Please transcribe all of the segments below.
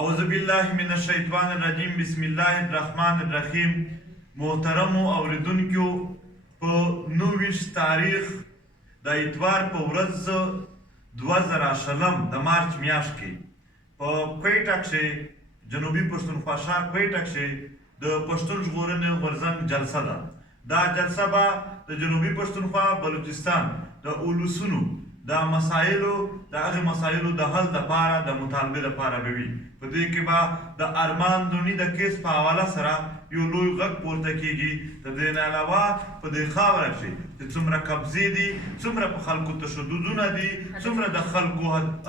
اعوذ بالله من الشیطان الرجیم بسم الله الرحمن الرحیم. محترمو اوریدونکو، په 29 تاریخ د اتوار په ورځ 2020 د مارچ میاشت کې په کویټه کښې جنوبي پښتونخوا ښار کویټه کښې د پښتون ژغورنې غورځنګ جلسه ده. دا جلسه به د جنوبي پښتونخوا بلوچستان د اولسونو د مسایلو د هغې مسایلو د حل دپاره د مطالبې دپاره به وي. په دې کې به د ارمان لوڼي د کیس په حواله سره یو لوی غږ پورته کېږي. د دې نه علاوه په دې خاوره کښې چې څومره قبضې دي، څومره په خلکو تشددونه دي، څومره د خلکو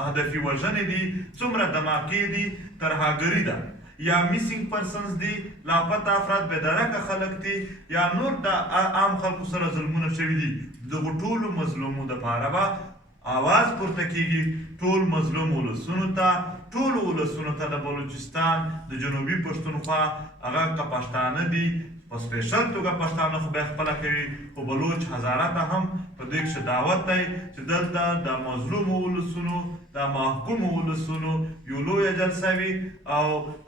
هدفي وژنې دي، څومره دماکې دي، ترهګري ده یا میسینګ پرسنز دي، لاپته افراد بېدرکه خلک دي، یا نور د عام خلکو سره ظلمونه شوي دي. دغو ټولو مظلومو دپاره به آواز پورته کېږي. ټول مظلوم ولسونو ته، ټولو ولسونو ته د بلوچستان د جنوبي پښتونخوا هغه که پښتانه دي، په سپیشل توګه پښتانه خو بیا خپله کوي، خو بلوچ هزاره ته هم په دې کښې دعوت دی چې دلته د مظلومو ولسونو د محکومو ولسونو یو لویه جلسه وي او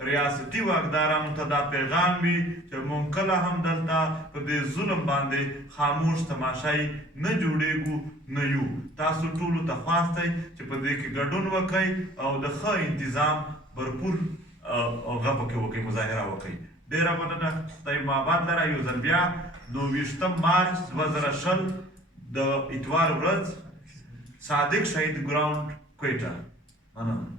ریاستي واکدارانو ته دا پیغام وي چې موږ کله هم دلته په دې ظلم باندې خاموش تماشایي نه جوړېږو نه یو. تاسو ټولو ته خواست دی چې په دې کې ګډون وکئ او د ښه انتظام بھرپور هغه پکې وکئ، مظاهره وکئ. ډېره مننه. خدای مو آباد لره. یو ځل بیا 29 مارچ 2020 د اتوار ورځ، صادق شهید ګراوند کویټه. مننه.